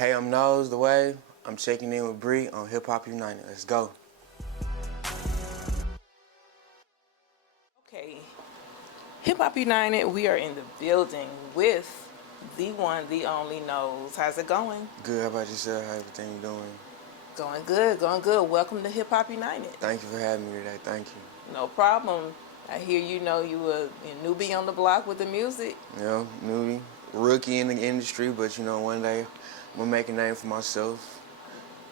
Hey, I'm Nose, the Wave. I'm checking in with Bree on Hip Hop United. Let's go. Okay, Hip Hop United, we are in the building with the one, the only Nose. How's it going? Good, how about yourself? How everything you doing? Going good, going good. Welcome to Hip Hop United. Thank you for having me today. Thank you. No problem. I hear you know you were a newbie on the block with the music. You know, newbie, rookie in the industry, but one day I'm gonna make a name for myself.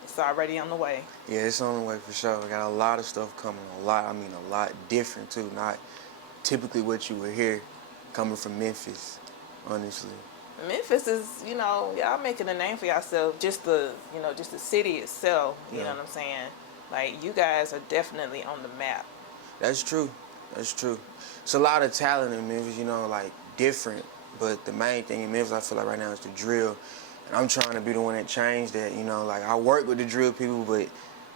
It's already on the way. Yeah, it's on the way for sure. I got a lot of stuff coming. A lot different too. Not typically what you would hear coming from Memphis, honestly. Memphis is, y'all making a name for yourself. Just the city itself. You know what I'm saying? Like, you guys are definitely on the map. That's true. That's true. It's a lot of talent in Memphis, like different. But the main thing in Memphis, I feel like right now is the drill. And I'm trying to be the one that changed that, like I work with the drill people, but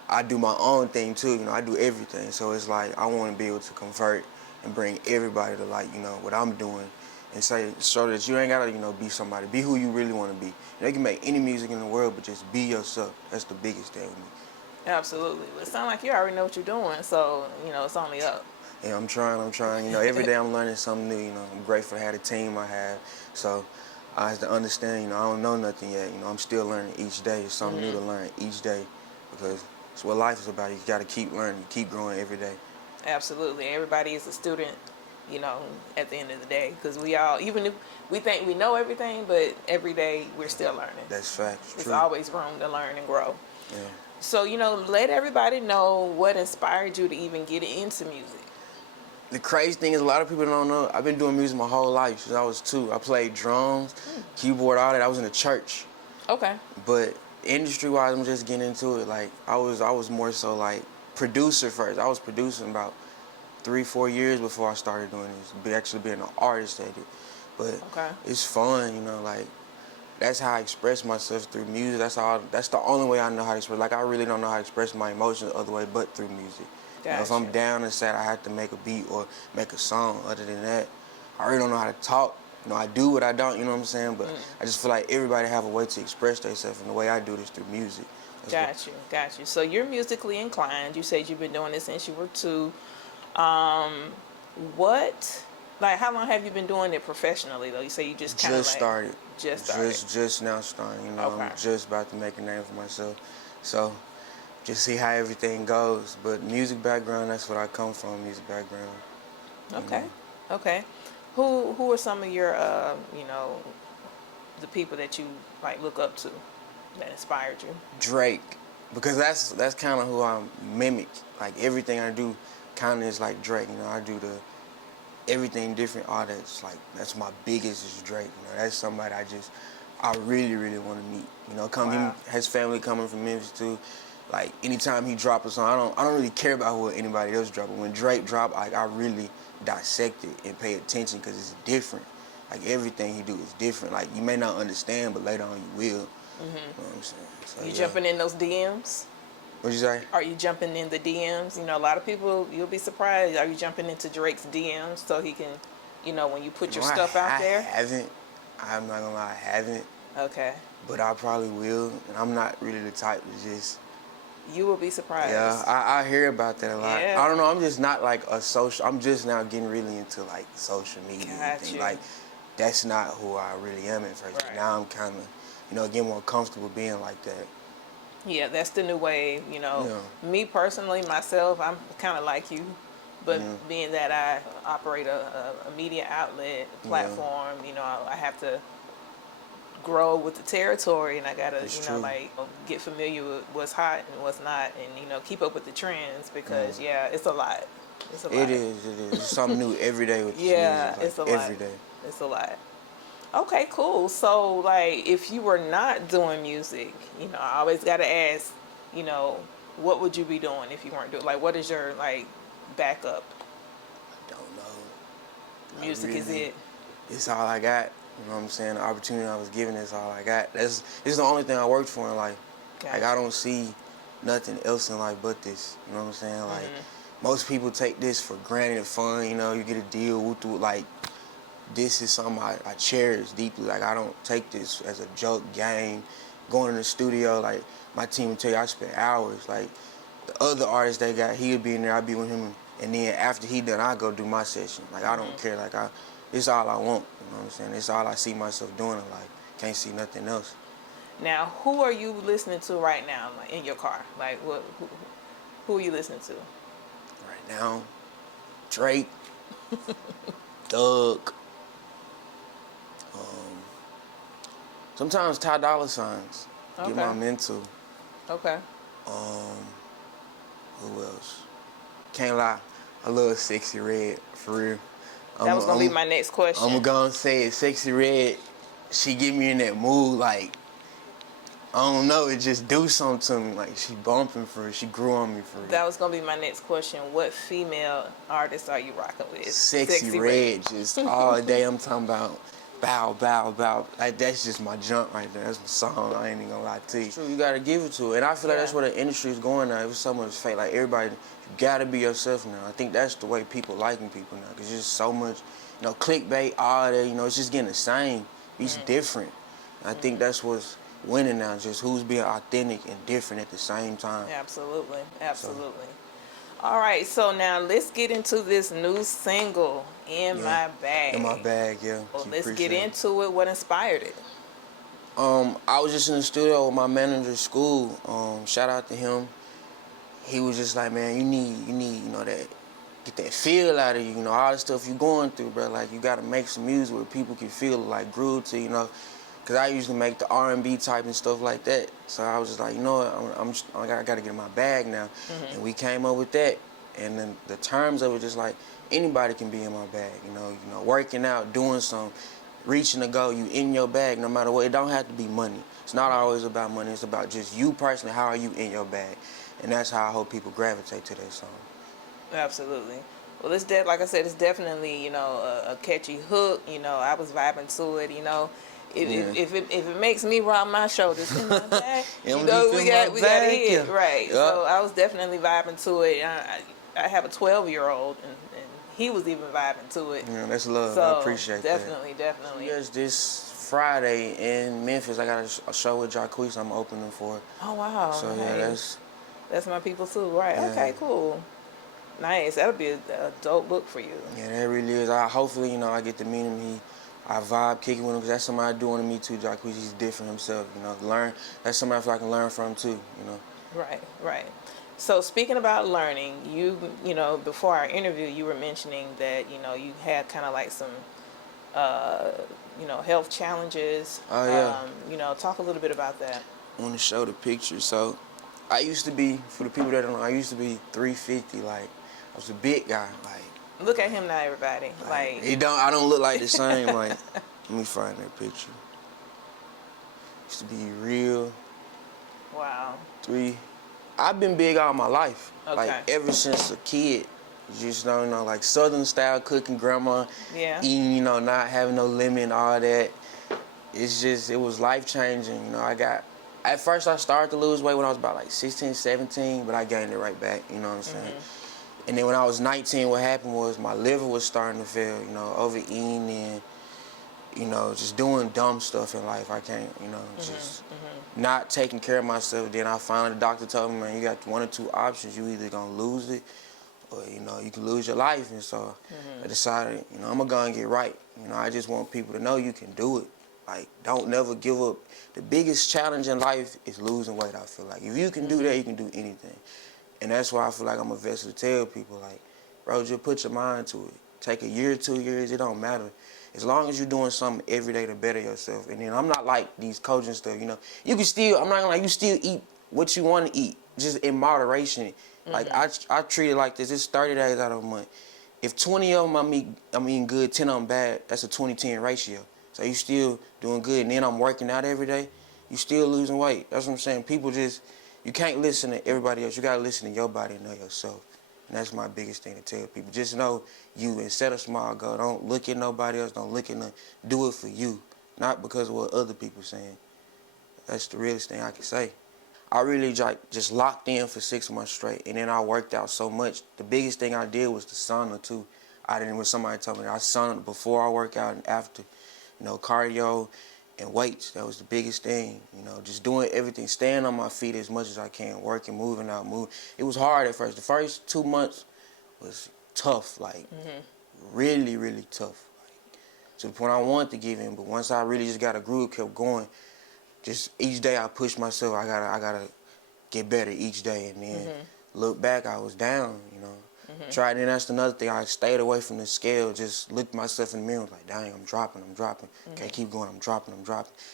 I do my own thing too, I do everything. So it's like I want to be able to convert and bring everybody to like, what I'm doing and say, so that you ain't gotta, be somebody. Be who you really want to be. You can make any music in the world, but just be yourself. That's the biggest thing with me. Absolutely. It sounds like you already know what you're doing, so, it's only up. Yeah, I'm trying. Every day I'm learning something new, I'm grateful to have the team I have. So I have to understand, I don't know nothing yet. I'm still learning each day. It's something new to learn each day because it's what life is about. You got to keep learning, keep growing every day. Absolutely. Everybody is a student, at the end of the day. Because we all, even if we think we know everything, but every day we're still learning. That's facts. There's True. always room to learn and grow. Yeah. So, let everybody know what inspired you to even get into music. The crazy thing is a lot of people don't know, I've been doing music my whole life since I was 2. I played drums, keyboard, all that. I was in the church. Okay. But industry-wise, I'm just getting into it. Like, I was more so like producer first. I was producing about 3-4 years before I started doing this, actually being an artist at it. But It's fun, like, that's how I express myself through music. That's the only way I know how to express. Like, I really don't know how to express my emotions other way but through music. Gotcha. If I'm down and sad, I have to make a beat or make a song. Other than that, I really don't know how to talk. I do what I don't, you know what I'm saying? But I just feel like everybody have a way to express themselves, and the way I do this through music. Got you. So you're musically inclined. You said you've been doing this since you were 2. How long have you been doing it professionally, though? You say you just kind of started. Just started. Just now starting, I'm just about to make a name for myself. So just see how everything goes. But music background, that's what I come from, music background. Okay. Okay. Who are some of your the people that you like look up to that inspired you? Drake, because that's kind of who I mimic. Like everything I do kind of is like Drake. I do the everything different. All that's my biggest is Drake. That's somebody I really really want to meet. His family coming from Memphis too. Like anytime he drop a song, I don't really care about what anybody else drop. But when Drake drop, like I really dissect it and pay attention because it's different. Like everything he do is different. Like you may not understand, but later on you will. You know what I'm saying? So, You jumping in those DMs? What'd you say? Are you jumping in the DMs? A lot of people, you'll be surprised. Are you jumping into Drake's DMs so he can, when you put your stuff out there? I haven't. I'm not gonna lie, I haven't. Okay. But I probably will. And I'm not really the type to just. You will be surprised. Yeah, I hear about that a lot. Yeah. I don't know. I'm just not like a social. I'm just now getting really into like social media and things. Like that's not who I really am at first. Right. Now I'm kind of, getting more comfortable being like that. Yeah, that's the new wave. Me personally, myself, I'm kind of like you, but being that I operate a media outlet platform, I have to grow with the territory, and I gotta get familiar with what's hot and what's not, and keep up with the trends because it's a lot. It's a lot. It is. It's something new every day with music. It's a lot. Every day. It's a lot. Okay, cool. So like, if you were not doing music, I always gotta ask, what would you be doing if you weren't doing? Like, what is your backup? I don't know. Music is it. It's all I got. You know what I'm saying? The opportunity I was given is all I got. This is the only thing I worked for in life. Gotcha. Like I don't see nothing else in life but this. You know what I'm saying? Like most people take this for granted and fun. You get a deal. Like this is something I cherish deeply. Like I don't take this as a joke game. going in the studio, like my team would tell you I spent hours. Like the other artist they got, he would be in there, I'd be with him, and then after he done, I go do my session. Like I don't care. Like it's all I want. You know what I'm saying? It's all I see myself doing in life. Can't see nothing else. Now, who are you listening to right now, like in your car? Like, who are you listening to? Right now, Drake, Doug, sometimes Ty Dolla Signs. Get Okay. my mental. Okay. Who else? Can't lie, I love Sexy Red for real. That was gonna be my next question. I'm gonna say it. Sexy Red, she get me in that mood. Like I don't know, it just do something to me. Like she bumping for real. She grew on me for real. That was gonna be my next question. What female artist are you rocking with? Sexy Red, just all day. I'm talking about bow, bow, bow. Like that's just my jump right there. That's my song. I ain't even gonna lie to you. True, you gotta give it to it. And I feel like that's where the industry is going now. It was so much fake. Like everybody, you gotta be yourself now. I think that's the way people liking people now. Cause there's just so much, clickbait, all that. It's just getting the same. It's different. I think that's what's winning now. Just who's being authentic and different at the same time. Absolutely, absolutely. All right, so now let's get into this new single, In My Bag. In My Bag, yeah. Well, let's get into it. What inspired it? I was just in the studio with my manager at school. Shout out to him. He was just like, man, you need, that, get that feel out of you, all the stuff you going through, bro. Like, you gotta make some music where people can feel like groove to, Cause I usually make the R&B type and stuff like that. So I was just like, you know what, I gotta get in my bag now. And we came up with that. And then the terms of it, just like anybody can be in my bag. Working out, doing something, reaching a goal, you in your bag no matter what. It don't have to be money. It's not always about money. It's about just you personally. How are you in your bag? And that's how I hope people gravitate to that song. Absolutely. Well, like I said, it's definitely, a catchy hook. I was vibing to it, If it makes me rock my shoulders in my back, we got it, right? Yep. So I was definitely vibing to it. I have a 12-year-old, and he was even vibing to it. Yeah, that's love. So I appreciate definitely, that. Definitely. Yes, this Friday in Memphis, I got a show with Jacquees. I'm opening for. Oh wow! So nice. That's my people too, right? Yeah. Okay, cool. Nice. That'll be a dope look for you. Yeah, that really is. Hopefully, I get to meet him. I vibe kicking with him because that's somebody I do want to meet too. Jacquees, he's different himself. Learn. That's somebody I feel I can learn from too. Right. So speaking about learning, you before our interview, you were mentioning that you had kind of like some health challenges. Oh yeah. Talk a little bit about that. I want to show the picture. So I used to be, for the people that don't know, I used to be 350. Like I was a big guy. Like look at him now, everybody. Like I don't look like the same. Like let me find that picture. Used to be real. Wow. I've been big all my life. Okay. Like ever since a kid. Just like Southern style cooking, grandma eating, not having no limit and all that. It was life changing. At first I started to lose weight when I was about like 16, 17, but I gained it right back, you know what I'm saying? And then when I was 19, what happened was my liver was starting to fail, overeating and, just doing dumb stuff in life. I can't, just not taking care of myself. Then the doctor told me, man, you got one or two options. You either gonna lose it or, you can lose your life. And so I decided, I'm gonna go and get right. I just want people to know you can do it. Like, don't never give up. The biggest challenge in life is losing weight, I feel like. If you can do that, you can do anything. And that's why I feel like I'm a vessel to tell people, like, bro, just put your mind to it. Take a year, 2 years, it don't matter. As long as you're doing something every day to better yourself. And then I'm not like these coaching stuff, You can still, I'm not gonna lie, you still eat what you want to eat, just in moderation. Like, I treat it like this. It's 30 days out of a month. If 20 of them I'm eating good, 10 of them bad, that's a 20-10 ratio. So you still doing good, and then I'm working out every day, you still losing weight. That's what I'm saying. People you can't listen to everybody else. You got to listen to your body and know yourself. And that's my biggest thing to tell people. Just know you and set a small goal. Don't look at nobody else. Don't look at nothing. Do it for you, not because of what other people saying. That's the realest thing I can say. I really just locked in for 6 months straight, and then I worked out so much. The biggest thing I did was the sauna too. When somebody told me I saunaed before I work out and after, cardio, and weights. That was the biggest thing, you know, just doing everything, staying on my feet as much as I can, working, moving out, moving. It was hard at first. The first 2 months was tough, like really, really tough. Like, to the point I wanted to give in, but once I really just got a groove, kept going, just each day I pushed myself. I gotta get better each day, and then look back, I was down, you know. Tried, and that's another thing. I stayed away from the scale, just looked myself in the mirror, was like, dang, I'm dropping. Okay, keep going, I'm dropping. And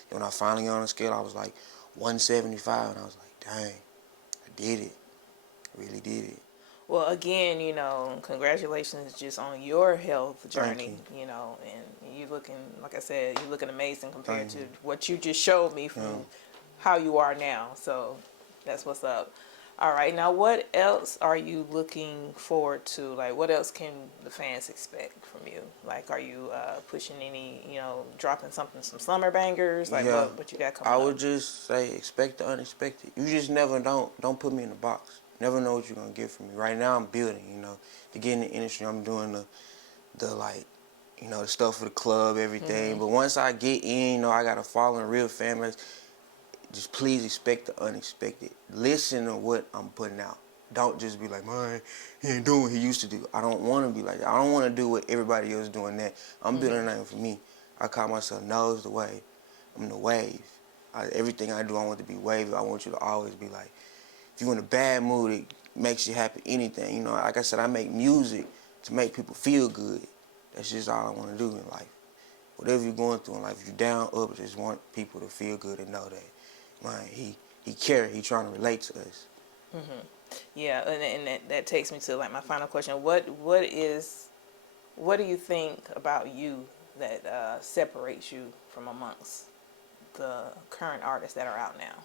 when I finally got on the scale, I was like 175, and I was like, dang, I did it. Really did it. Well, again, you know, congratulations just on your health journey, Thank you. you know, and you looking, like I said, you looking amazing compared to what you just showed me from how you are now. So that's what's up. All right, now what else are you looking forward to? Like, what else can the fans expect from you? Like, are you pushing any, you know, dropping some summer bangers? Like, Yeah, what you got coming I up? would just say expect the unexpected. You just never don't put me in a box. Never know what you're gonna get from me. Right now I'm building, you know, to get in the industry. I'm doing the like, you know, the stuff for the club, everything. But once I get in, you know, I got a following, real fan base. Just please expect the unexpected. Listen to what I'm putting out. Don't just be like, man, he ain't doing what he used to do. I don't want to be like that. I don't want to do what everybody else doing that. I'm building a name for me. I call myself Nose the Wave. I'm the wave. Everything I do, I want to be wavy. I want you to always be like, if you're in a bad mood, it makes you happy, anything. You know, like I said, I make music to make people feel good. That's just all I want to do in life. Whatever you're going through in life, if you're down, up, just want people to feel good and know that, man, he cares. He trying to relate to us. Yeah, and that takes me to like my final question. What do you think about you that separates you from amongst the current artists that are out now?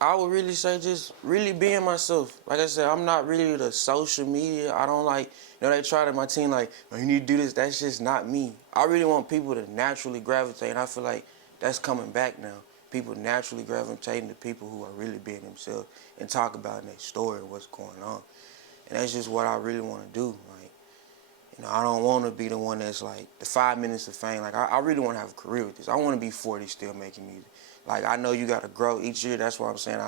I would really say just really being myself. Like I said, I'm not really the social media. I don't like, you know, they try to my team like, oh, you need to do this. That's just not me. I really want people to naturally gravitate, and I feel like that's coming back now. People naturally gravitating to people who are really being themselves and talk about their story and what's going on. And that's just what I really want to do. Like, you know, I don't want to be the one that's like the 5 minutes of fame. Like, I really want to have a career with this. I want to be 40 still making music. Like, I know you got to grow each year. That's why I'm saying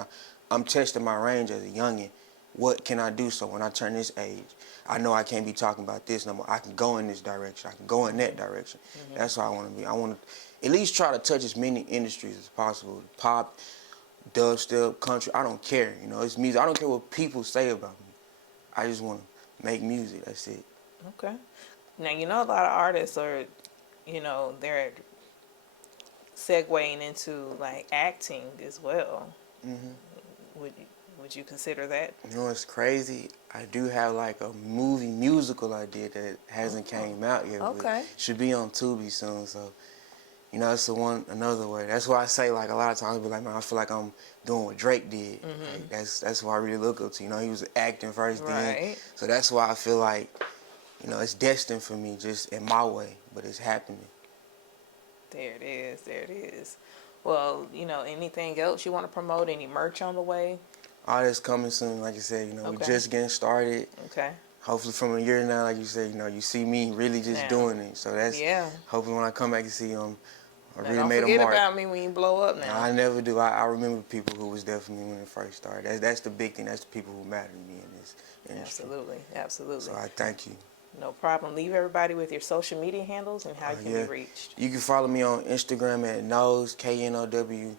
I'm testing my range as a youngin'. What can I do so when I turn this age, I know I can't be talking about this no more. I can go in this direction. I can go in that direction. That's how I want to be. I want to at least try to touch as many industries as possible. Pop, dubstep, country, I don't care. You know, it's music. I don't care what people say about me. I just want to make music. That's it. Okay. Now, you know, a lot of artists are, you know, they're segueing into like acting as well. Would would you consider that? You know what's crazy? I do have like a musical idea that hasn't came out yet, but Okay. should be on Tubi soon. So, you know, it's another way. That's why I say like a lot of times, I be like, man, I feel like I'm doing what Drake did. Like, that's who I really look up to. You know, he was acting first, then. Right. So that's why I feel like, you know, it's destined for me, just in my way, but it's happening. There it is. There it is. Well, you know, anything else you want to promote? Any merch on the way? All that's coming soon. Like I said, you know, Okay. we just getting started. Okay. Hopefully from a year now, like you said, you know, you see me really just Now, doing it. So that's, yeah. hopefully when I come back and see I Now, really don't made a forget mark. about me when you blow up No, now. I never do. I remember people who was there for me when it first started. That's the big thing. That's the people who matter to me in this industry. Absolutely. Absolutely. So I thank you. No problem. Leave everybody with your social media handles and how you can be reached. You can follow me on Instagram at Knows, KNOWSYTW.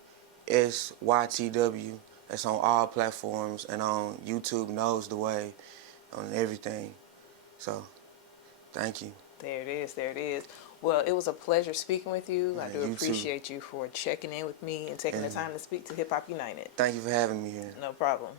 That's on all platforms, and on YouTube, Knows the Way, on everything. So, thank you. There it is. There it is. Well, it was a pleasure speaking with you. I do You too. appreciate you for checking in with me and taking the time to speak to Hip Hop United. Thank you for having me here. No problem.